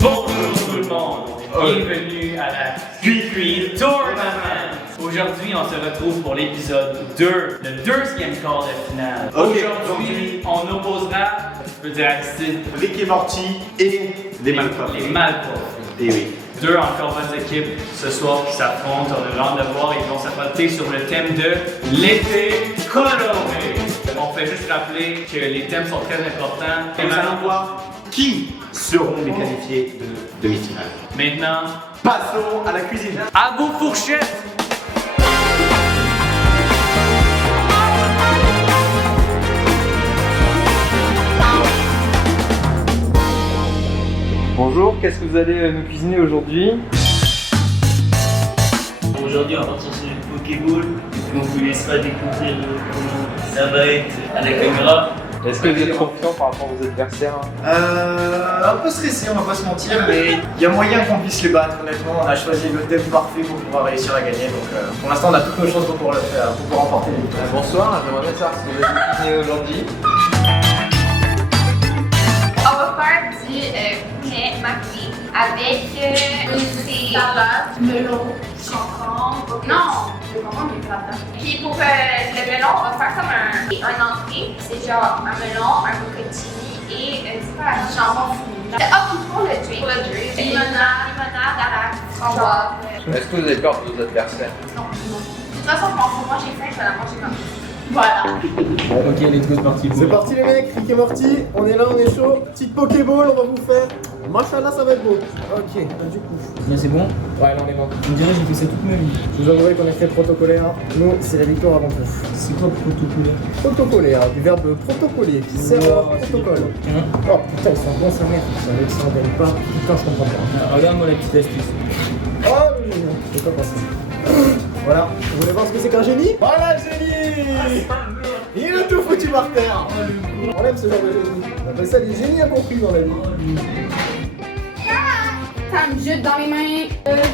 Bonjour tout le monde, bienvenue à la Q3 Tournament. Aujourd'hui, on se retrouve pour l'épisode 2, le deuxième quart de finale. Aujourd'hui, on opposera, je peux dire Aristide, Rick et Morty et les Malcolm. Les Malcolm. Et oui. Deux encore bonnes équipes ce soir qui s'affrontent. On a le hâte de voir. Ils vont s'affronter sur le thème de l'été coloré. On fait juste rappeler que les thèmes sont très importants. Nous allons voir qui seront les qualifiés de demi-finale. Maintenant, Passons à la cuisine. à vos fourchettes! Bonjour, qu'est-ce que vous allez nous cuisiner aujourd'hui? Aujourd'hui, on va partir sur une Pokéball. On vous laissera découvrir comment ça va être à la caméra. Est-ce que vous êtes confiant par rapport aux adversaires? Un peu stressé, on va pas se mentir, mais il y a moyen qu'on puisse les battre. Honnêtement, on a choisi le thème parfait pour pouvoir réussir à gagner. Donc pour l'instant, on a toutes nos chances pour pouvoir le faire, pour pouvoir remporter les victoires. Bonsoir, j'aimerais bien savoir ce que vous allez nous cuisiner aujourd'hui. On va faire du poulet maquillé avec des salades, melon, concombre. Non, le concombre est pas dedans. Puis pour le melon, on va faire comme un entrée. C'est genre un melon, un bucatini et c'est pas un jambon fumé. Ah, puis pour le drink. Pour le drink. Limonade à la framboise. Est-ce que vous avez peur de vos adversaires? Non, non. De toute façon, pour moi, j'ai faim, je vais la manger comme ça. Voilà. Ok, let's go, c'est parti. C'est parti les mecs, Rick et Morty, on est là, on est chaud. Petite Pokéball, on va vous faire. Machallah, ça va être beau. Ok, du coup. Là, c'est bon? Ouais, là on est bon. On dirait que j'ai fait ça toute ma vie. Je vous avouerai qu'on est très protocolaire. Nous, c'est la victoire avant tout. C'est quoi protocolaire? Protocolaire, du verbe protocoler, qui sert à protocole. Oh putain, ils sont bons sa mère. Ça veut que ça en gagne pas. Putain, je comprends pas. Regarde-moi la petite astuce. Oh, le génie. J'ai pas pensé. Voilà, vous voulez voir ce que c'est qu'un génie? Voilà le génie! Il a tout foutu par terre! On aime ce genre de génie. On appelle ça des génies incompris dans la vie. Ça me jette dans les mains.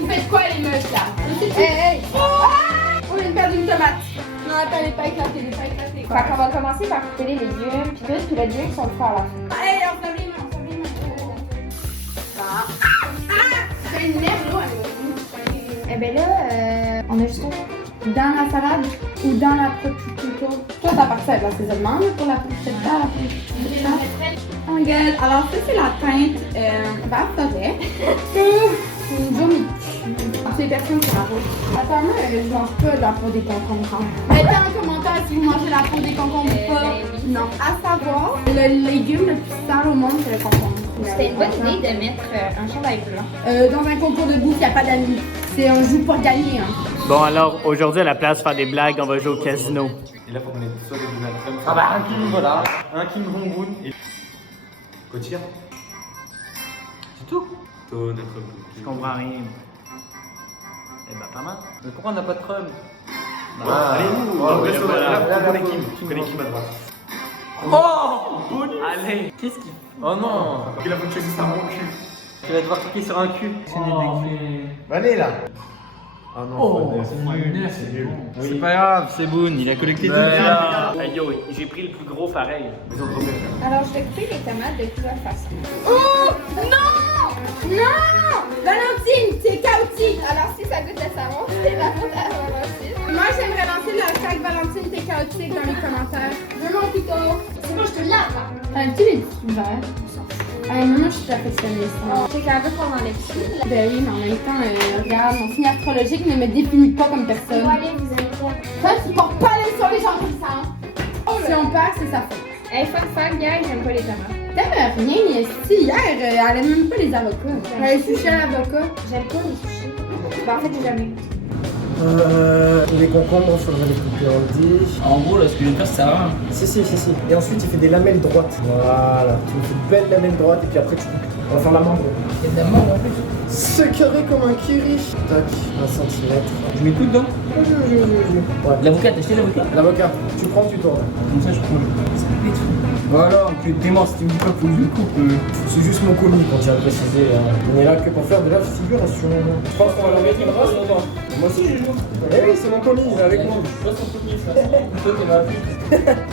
Vous faites quoi les meufs là? Hey! On vient de perdre une tomate. Non, attends, elle est pas éclatée, elle est pas éclatée. Fait qu'on va commencer par couper les légumes, puis tout, puis les légumes sont faits à la fin. Hey, on se lave les mains, on se lave les mains. C'est une merde l'eau, Eh ben là, on a juste dans la salade ou dans la prosciutto? Toi, t'as parti avec l'assaisonnement pour la prosciutto, la prosciutto. Oh my god, alors ça c'est la teinte vert forêt. Une jaune. C'est les personnes qui la peau. Apparemment, je mange pas de la peau des concombres. Mettez en commentaire si vous mangez la peau des concombres ou pas. Non. À savoir, le légume le plus sale au monde, c'est le concombre. C'était une bonne idée de mettre un chandail blanc. Dans un concours de bouffe, il n'y a pas d'amis. On joue pour gagner. Hein. Bon, alors, aujourd'hui, à la place de faire des blagues, on va jouer au casino. Et là, faut qu'on ait soit des Donald Trump. Ah bah un Kim, voilà. Un Kim Jong-un. Et... Cotir. C'est tout? Donald Trump. Je comprends rien. Eh ben, pas mal. Mais pourquoi on n'a pas de Trump? Allez-nous. Oh, Reste voilà. là, vous prenez Kim. Vous prenez Kim à droite. Oh! Allez, qu'est-ce qu'il fait? Oh non! Ok, la bonne chose, c'est un bon cul. Tu vas devoir cliquer sur un cul. Allez là. Ah non, C'est nul. C'est pas grave, c'est Boone, il a collecté tout le temps. Hey, yo, j'ai pris le plus gros pareil. Alors, je vais couper les tomates de plusieurs façons. Oh! Non! Non! Valentine, c'est chaotique! Alors, si ça goûte le savon, c'est la faute à Valentine. Moi, j'aimerais lancer le hashtag Valentine, t'es chaotique dans les commentaires. Je veux mon couteau. C'est bon, je te lave, là. Tu les petits verres? Moi, je suis perfectionniste. C'est qu'un peu qu'on enlève ici. Ben oui, mais en même temps, regarde, mon signe astrologique ne me définit pas comme personne. Allez, vous aimez quoi? Toi, tu portes pas les sur les gens comme ça. Si on perd, c'est sa faute. Hey, fun fact, guys, j'aime pas les tomates. T'aimes rien, mais si hier, elle aime même pas les avocats. Elle est sushi à l'avocat. J'aime pas les sushis. Ben, en fait, j'ai jamais goûté. Les concombres, il faudrait les couper en dés. En gros, là, ce que je vais faire, ça sert à rien. Si. Et ensuite, il fait des lamelles droites. Voilà. Tu me fais de belles lamelles droites et puis après, tu coupes. On va faire la mangue. Il y a de la mort en plus. C'est carré comme un kiri. Tac, 1 cm. Je mets tout dedans. Ouais. L'avocat, t'as acheté l'avocat? L'avocat, tu prends, tu tournes. Comme ça, je prends. Ça pète. Voilà, on peut démon, si tu me dis pas que je coupe. C'est juste mon commis, quand tu as précisé. On est là que pour faire de la figuration. Je pense qu'on va leur mettre une race ou pas? Moi aussi, j'ai joué. Eh oui, c'est mon commis, il est avec moi. Toi, ton commis, ça. Toi, t'es ma fille.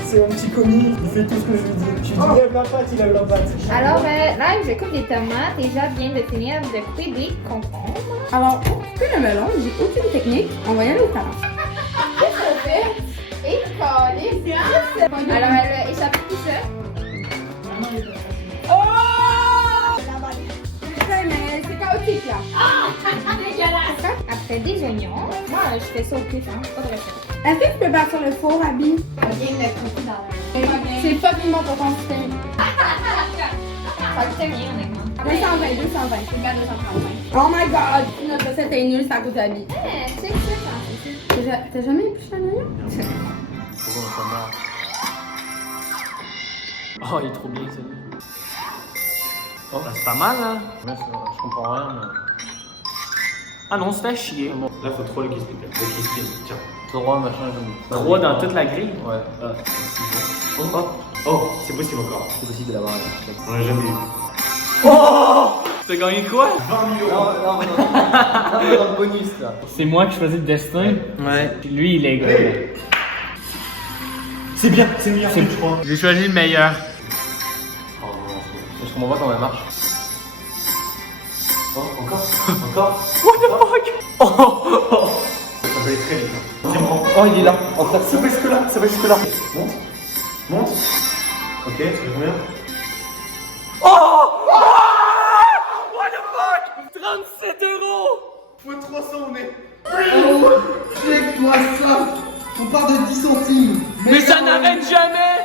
C'est mon petit commis, il fait tout ce que je lui dis. Je lui dis lève la patte, il lève la patte. Alors là, je coupe des tomates et Jade vient de finir de couper des concombres. Alors, pour couper le melon, j'ai aucune technique. On va y aller au talent. Qu'est-ce qu'on fait? Et coller. Alors, elle a échappé tout ça. Oh! Putain, mais c'est chaotique là. Dégueulasse. Après des oignons, moi je fais ça au pif, hein, pas de recette. Est-ce que tu peux battre sur le four, Abby? On vient de couper dans la... C'est pas bien bon pour ton système. Ça le fait bien, honnêtement. 220. C'est bien 235. Oh my god! Notre recette est nulle, c'est à cause d'Abby. C'est ça. T'as jamais épluché un oignon? Oh, il est trop bien, celui-là. Oh, c'est pas mal, hein? Ouais, je comprends rien, mais... Ah non, c'est à chier. Bon. Là, faut trop le kiss picker. Le kiss picker, tiens. 3, machin, j'aime. 3 dans toute la grille. Ouais. Oh, c'est possible encore. C'est possible de l'avoir. On l'a jamais eu. Oh! T'as gagné quoi? 20 000 Non, euros. non, dans le bonus, là. C'est moi qui choisis le destin. Ouais. Puis lui, il est gros. Hey. C'est bien, c'est le meilleur film, je crois. J'ai choisi le meilleur. Oh non, Je comprends pas comment elle marche. oh, encore. What the fuck? Ça va aller très vite. C'est bon. Oh, il est là, en fait. Ça va jusque là, ça va jusque là. Monte. Ok, tu fais combien? Oh! What the fuck? 37 euros! Fois 300, on est. Check-moi ça. On part de 10 centimes. Mais ça n'arrête jamais!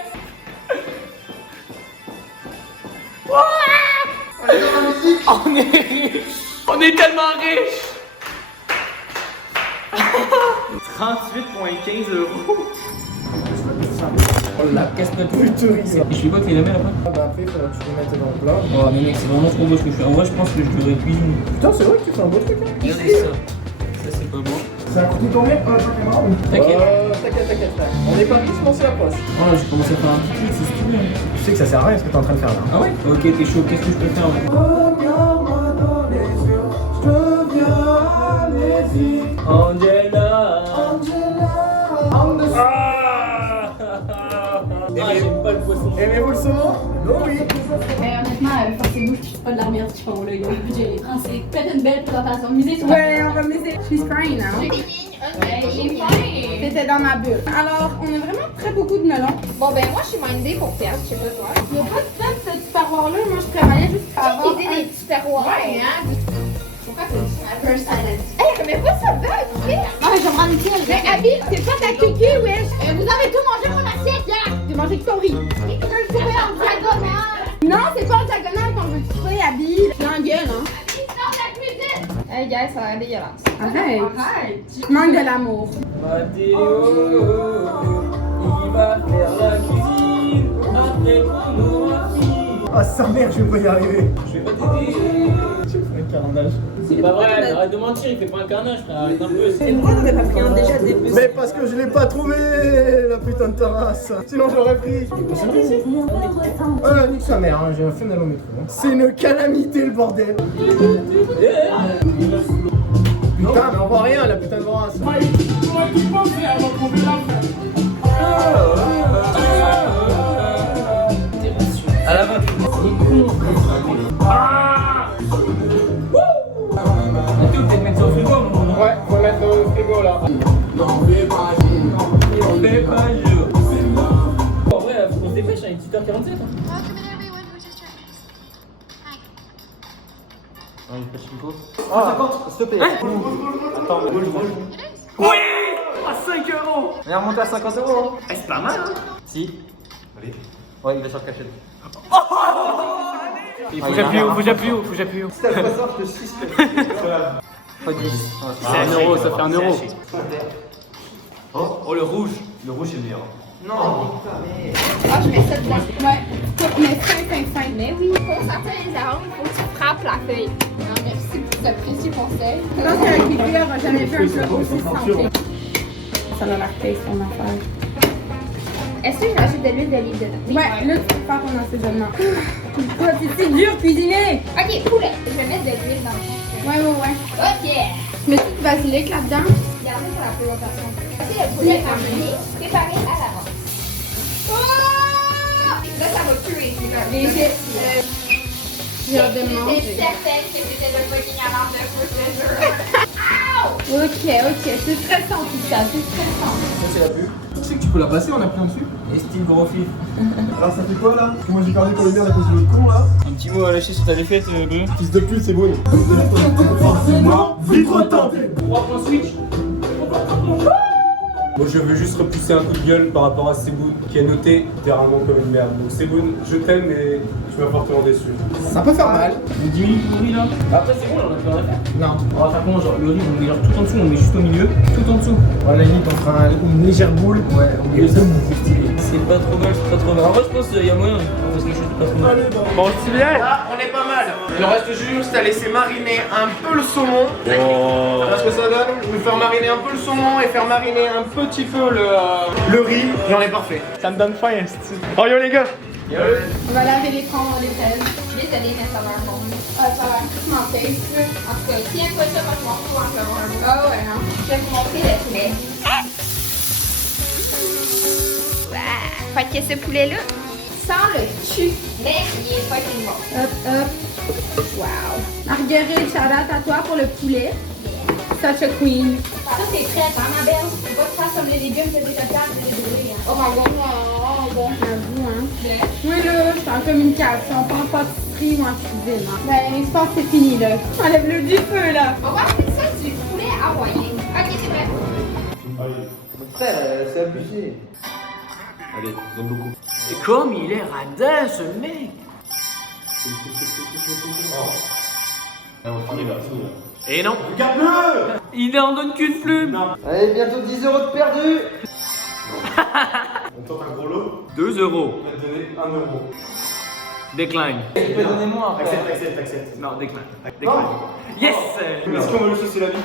On est dans la musique. On est riche! On est tellement riche! 38,15 euros. Oh la casse de tout. Putain, Et je fais quoi, tu les mets là-bas? ah bah après, il faudra que tu les mettes dans le plat. Oh mais mec, c'est vraiment trop beau ce que je fais. En vrai, je pense que je devrais cuisiner. Putain, c'est vrai que tu fais un beau truc. Hein. Regardez ça. Ça, c'est pas bon. Ça a coûté combien ta caméra? T'inquiète. On n'est pas riche, mais on se la poche. Oh là, j'ai commencé à faire un petit truc, c'est stylé. Tu sais que ça sert à rien ce que t'es en train de faire là. Ah ouais? Ok, t'es chaud, qu'est-ce que je peux faire? Regarde-moi dans les yeux, je deviens amnésique. Angela! J'aime pas le poisson. Aimez-vous le saumon? Non, oui. Mais honnêtement, forcez-vous, je suis pas de la merde qu'ils font là. Ils ont le budget les Français. Faites une belle présentation. Misez sur Ouais, on va miser. She's crying now. Ouais, C'était dans ma bulle. Alors, on a vraiment très beaucoup de melons. bon, ben, moi, je suis mindée pour perdre, je sais pas toi. Il n'y a pas de place ce petit parloir-là. Moi, je prévoyais juste pour avoir Qui dit des petits terroirs? Ouais, hein? Pourquoi tu dis ça? First silence. Hey, mais pas ça va, tu sais? Non, mais je vais me rendre utile. Mais Abby, c'est pas ta kéké, wesh! Vous avez tout mangé mon assiette, là! J'ai mangé que ton riz. Et tu veux le couper en diagonale! Non, c'est pas en diagonale qu'on veut souper, Abby. Je l'engueule, hein. Sors de la cuisine! Hey, gars, ça a l'air dégueulasse. Arrête. Tu manques de l'amour. Mathéo, il va faire la cuisine après qu'on aura fini. Ah, sa mère, je vais pas y arriver. Je vais pas t'aider. J'ai fait un carnage. C'est pas vrai, arrête de mentir, il fait pas un carnage, frère. Arrête un peu. Et pourquoi t'aurais pas pris un déjà début? Mais parce que je l'ai pas trouvé, la putain de terrasse. Sinon, j'aurais pris. Nique sa mère, hein, j'ai un phénomène au métro. Hein. C'est une calamité, le bordel. Putain, mais on voit rien, la putain de brasse. À la main. Mathéo, peut-être mettre ça au frigo, mon. Ouais, faut le mettre au frigo là. En vrai, faut qu'on se dépêche, il est 18h47. Ah, il fait chico. Ah, 50, s'il te plaît. Attends, rouge. Oui! À 5 euros! On est remonté à 50 euros. Eh, c'est pas mal, hein? Si. Allez. Ouais, il va sur cachette. Il faut que j'appuie haut. Si t'as pas ça, je te suce. Pas 10. C'est 1 euro, ça fait 1 euro. Oh, le rouge. Le rouge, c'est le meilleur. Ah, je mets ça dedans. Ouais. Mais 5. Mais oui, pour sortir les arômes, il faut que tu frappes la feuille. Non, merci pour ce précieux conseil. Je pense qu'avec les filles, on jamais vu un plat aussi santé. Ça a l'air taste, son affaire. Est-ce que je rajoute de l'huile d'olive dedans? Ouais, là, tu peux faire ton assaisonnement. C'est dur, cuisiner! Ok, poulet. Je vais mettre de l'huile dans le fond. Ouais. Ok. Mets-tu du basilic là-dedans? Gardez pour la présentation. Voici le poulet amené, préparé à l'avance. Oh! Là, ça va puer. J'ai hâte de manger. J'étais certaine que c'était le fucking alarme de feu, je te jure. Ok, c'est stressant tout ça, c'est stressant. Ça, c'est la pub. Tu sais que tu peux la passer en appuyant dessus. Et style gros fif. Alors, ça fait quoi là? Parce que moi j'ai perdu pour les merde à cause de l'autre con là. Un petit mot à lâcher sur ta défaite, Bleu. Fils de pute, c'est bon. Forcément, vitre teintée. 3 points switch. Moi je veux juste repousser un coup de gueule par rapport à Seboun qui est noté littéralement comme une merde. Donc Seboun, je t'aime mais je suis fortement déçu. Ça peut faire mal. On diminue le riz là. Après c'est bon, là, on a plus rien à faire. Non. On va faire comment, genre le riz, on le met genre tout en dessous, on le met juste au milieu, tout en dessous. À la limite, on fera une légère boule. Ouais, au milieu de ça, c'est stylé. C'est pas trop mal, c'est pas trop mal. En vrai, je pense qu'il y a moyen. On fasse quelque chose de pas trop mal. Bon, c'est bien. Là, on est pas mal. Il reste juste à laisser mariner un peu le saumon. Voilà ce que ça donne. Je vais faire mariner un peu le saumon et faire mariner un petit peu le riz. Et on est parfait. Ça me donne faim, oh yo les gars. On va laver l'écran dans les pelles. Désolée, mais ça va un bon. Ah, ça va complètement taste. En tout cas, s'il n'y a pas ça, moi je m'en fous encore un peu. Ah ouais, hein. Je vais vous montrer le poulet. Wow. Fait que ce poulet-là, sans le cul, mais il est fucking bon. Hop. Wow. Marguerite, shout-out à toi pour le poulet. Such a queen. Ça, c'est très hein, ma belle. Faut pas que tu fasses comme les légumes, c'est des coquilles, c'est des brûlés. Oh my god, bon, j'avoue, hein. Oui, là, je suis en communication, pas en pâtisserie ou en cuisine. Hein. Ben, je pense que c'est fini, là. Enlève le du feu, là. On va voir si c'est ça du poulet hawaïen. Ok, c'est vrai. Frère, c'est abusé. Allez, j'aime beaucoup. Et comme il est radin ce mec. Et non. Regarde-le. Il en donne qu'une plume. Allez, bientôt 10 € de perdu. On tente un gros lot. 2 euros. On va te donner 1 euro. Décline. Tu peux donner moins après. Accepte. Non, décline. Décline. Yes. Est-ce qu'on va lui saucer la vie?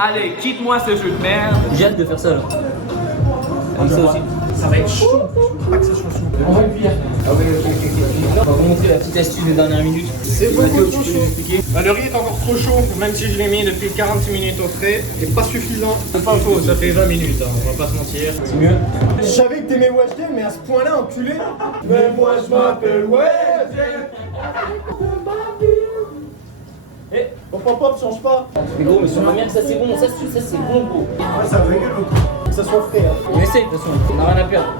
Allez, quitte-moi ce jeu de merde. J'ai hâte de faire ça là. Comme ça aussi. Ça va être chaud. Pas que ça soit chaud. On va le cuire. Ah oui, ok. On va vous montrer la petite astuce des dernières minutes. C'est bon, Mathéo, c'est tu trop peux chaud. nous expliquer? Bah, le riz est encore trop chaud, même si je l'ai mis depuis 46 minutes au frais. C'est pas suffisant. C'est pas faux, ça fait 20 minutes, hein, on va pas se mentir. C'est mieux. Je savais que t'aimais Weshden, mais à ce point-là, enculé. Mais moi, je m'appelle Weshden. Eh. Pop, change pas. Mais gros, mais sur ma mère, ça c'est bon, ça c'est bon gros. Ouais, ça régule le coup. Que ça soit frais, hein. On essaye de toute façon, on n'a rien à perdre.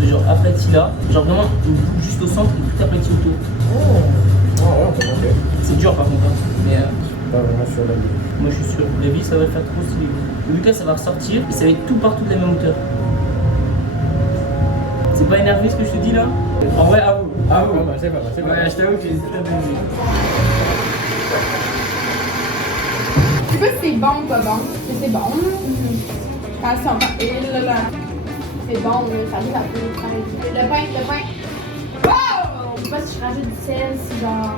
Genre aplati là, genre vraiment une boule juste au centre et tout aplati autour. Oh, ouais, on peut monter. C'est dur par contre, hein. Mais Pas vraiment sur la vie. moi je suis sûr, la vie ça va le faire trop stylé. Lucas ça va ressortir et ça va être tout partout de la même hauteur. C'est pas énervé ce que je te dis là? En vrai, avoue. C'est pas mal, c'est pas mal. Ouais, je t'avoue que j'ai très bien vu. Je sais pas si c'est bon ou pas bon. Mais c'est bon, là. Attention, là. C'est bon, là. Ça arrive à peu près. Le pain. Wow! Je sais pas si je rajoute du sel, si genre.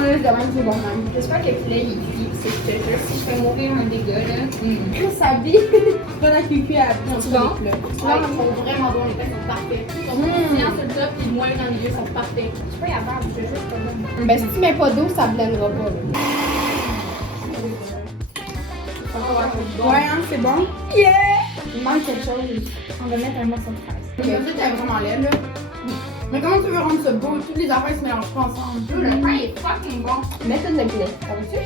Ouais, de même, c'est bon, même. J'espère que le poulet il est cuit, c'est que je te jure, si je fais mourir un dégât là. Ça vit. Pas la cucu à Bon. là. Là, ils sont vraiment bons, les pains sont parfaits. Ils sont bien sur le top, puis moins dans le milieu, sont parfaits. Je peux y avoir, je te jure, c'est pas bon. Ben, si tu mets pas d'eau, ça blendera pas, là. Ouais, hein, c'est bon. Yeah! Il manque quelque chose. On va mettre un morceau de fraise. Le gâteau est vraiment laid, là. Mais comment tu veux rendre ça beau? Toutes les affaires se mélangent pas ensemble. Le pain est fucking bon. Mets tout le poulet. Ça va-tu?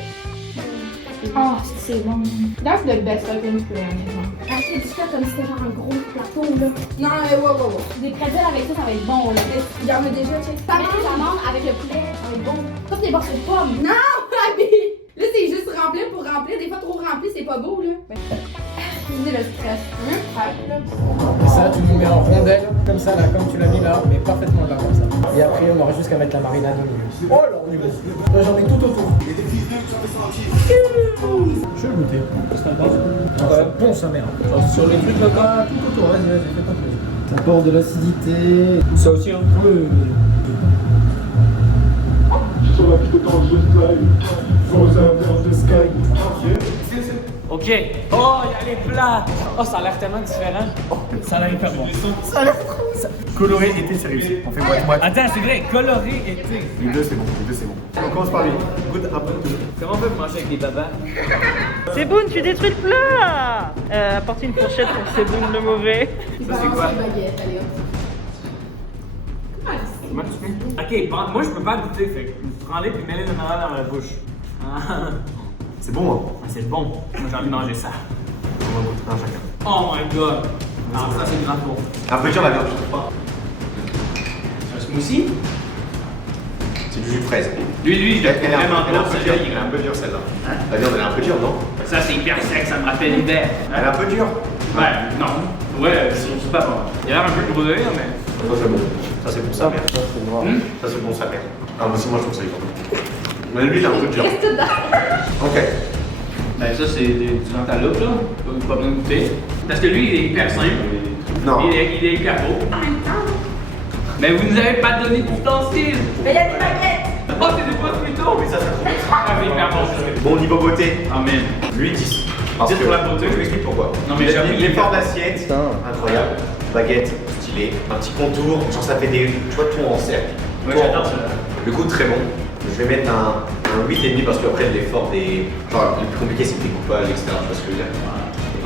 Oh, c'est bon. That's the best fucking poulet, honnêtement. Achète du ça comme si c'était genre un gros plateau là. Non, ouais. Des pretzels avec ça, ça va être bon là. Regarde, mais déjà, check. Ça met la menthe avec le poulet, ça va être bon. Comme des morceaux de pommes. Non, Abby! Là, c'est juste remplir pour remplir. Des fois, trop rempli, c'est pas beau, là. Excusez le stress. Là. Et ça, tu le mets en rondelle, comme ça, là, comme tu l'as mis là, mais parfaitement là, comme ça. Et après, on aura juste qu'à mettre la marinade au milieu. Oh là, on est bon. Là, j'en ai tout autour. Je vais le goûter. Qu'est-ce que t'en penses? Bon, sa mère. Sur les trucs là, Ah, tout autour, vas-y, fais pas plaisir. Ça apporte de l'acidité. ça aussi hein. Oui. Ok, Ok. Oh, il y a les plats. Oh, ça a l'air tellement différent. Oh, ça a l'air hyper bon. Ça a l'air coloré été, c'est réussi. On fait moite-moite. Attends, c'est vrai, coloré été. Les deux, c'est bon. Les deux, c'est bon. On commence par lui. Goûte un peu de tout. Comment on peut manger avec des babas? Seeboun, tu détruis le plat. Apporte une fourchette pour Seeboun le mauvais. Ça, c'est quoi? Baguette, allez hop. Ok, bon, moi je peux pas goûter, fait que prends-les puis mets-les dans ma bouche. Ah, C'est bon, hein? c'est bon. Moi j'ai envie de manger ça. On va goûter un chacun. Oh my god. Alors ça c'est grave bon. Un peu dur la viande, je trouve pas. Un smoothie? C'est du jus de fraise. Lui, il est Elle est vraiment un peu bon, dure. celui-là, Elle est un peu dure celle-là. Hein? La viande, elle est un peu dure, non? Ça, c'est hyper sec, ça me rappelle l'hiver. Elle est un peu dure. Ouais, non. Ouais, c'est pas bon. Il a l'air un peu brûlé, mais. Ça, c'est bon. Ça, c'est bon, sa mère. Ça, c'est noir. Ça, c'est bon, sa mère. Ah, moi aussi, moi, je trouve ça hyper bon. Mais lui, il est un peu dur. Ok. Ben, ça, c'est du antelope, là. Pas bien goûter. Parce que lui, il est hyper simple. Non. Il est hyper beau. Mais vous nous avez pas donné d'ustensiles. Mais il y a des baguettes. Oh, c'est des potes plutôt. Oui, ça trouve. Ah, mais hyper bon. Bon, niveau beauté, Amen. lui, 10. Parce 10 que pour la beauté. je m'explique pourquoi. Non, mais j'avoue, l'effort d'assiette, incroyable. Baguette, stylé. Un petit contour, genre ça fait des. Tu vois, tout en cercle. Ouais, Tout en j'adore rond. ça. Le goût, très bon. Je vais mettre un 8,5 parce qu'après, l'effort des. Genre, le plus compliqué, c'est le découpage, etc. Tu vois ce que je veux dire.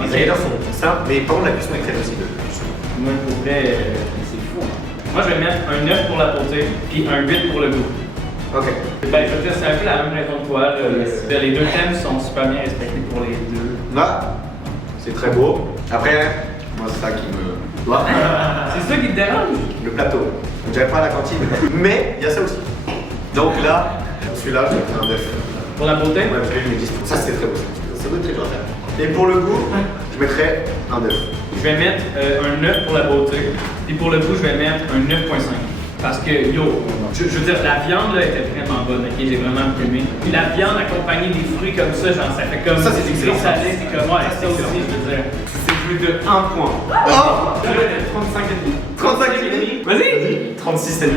Les ingrédients sont simples, mais par contre, la cuisson est très facile. Moi, pour vrai, c'est fou. Moi, je vais mettre un 9 pour la beauté, puis un 8 pour le goût. Ok. Ben, je veux dire, c'est un peu la même raison que toi. Les deux thèmes sont super bien respectés pour les deux. Là, c'est très beau. Après, moi, c'est ça qui me. Là, C'est ça qui te dérange? le plateau. On dirait pas à la cantine, mais il y a ça aussi. Donc là, celui-là, je vais mettre un 9. Pour la beauté? Ouais, je vais lui 10. Ça, c'est très beau. Ça doit être très dur à faire. Et pour le goût, je mettrais un 9. Je vais mettre un 9 pour la beauté, puis pour le goût, je vais mettre un 9.5. Parce que, yo, je veux dire, la viande là était vraiment bonne, ok? J'ai vraiment aimé. Puis la viande accompagnée des fruits comme ça, genre, ça fait comme. Ça, c'est excellent. salé, c'est comme, ouais, Ça, c'est ça aussi, excellent. je veux dire. C'est plus de 1 point. Oh, Je vais être 35,5. 35,5. Vas-y! 36,5.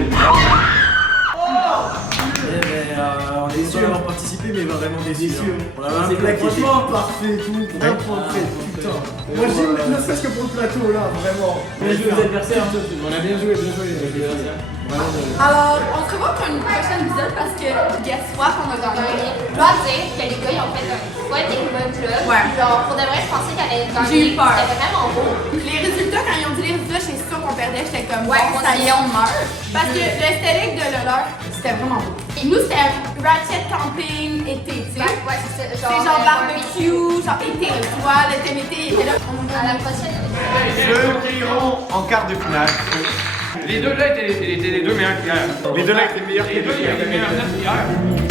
On est déçus d'avoir participé, mais vraiment déçus. On a un plat qui était parfait et tout. Vraiment parfait, putain. Moi j'ai ne serait-ce que pour le plateau là, vraiment. Bien joué aux adversaires. On a bien joué les adversaires. Alors, on se revoit pour une prochaine épisode parce que, guess what, on a gagné. Je dois dire que les gars, ils ont fait un fucking bon job. Ouais. Genre, pour de vrai, je pensais qu'elle allait gagner. J'ai eu peur. C'était vraiment beau. Les résultats, quand ils ont dit les résultats, j'étais sûre qu'on perdait. J'étais comme, ouais, ça y est, on meurt. Parce que l'esthétique de leur, c'était vraiment beau. Et nous, c'était ratchet camping été, tu sais. Ouais, c'est ça. C'est genre barbecue, genre été, tu vois, le thème été, il était là. À la prochaine. Ceux qui iront en quart de finale. Les deux là étaient les deux meilleurs qu'hier. Les deux là étaient meilleurs que Les deux, il y avait meilleurs qu'hier.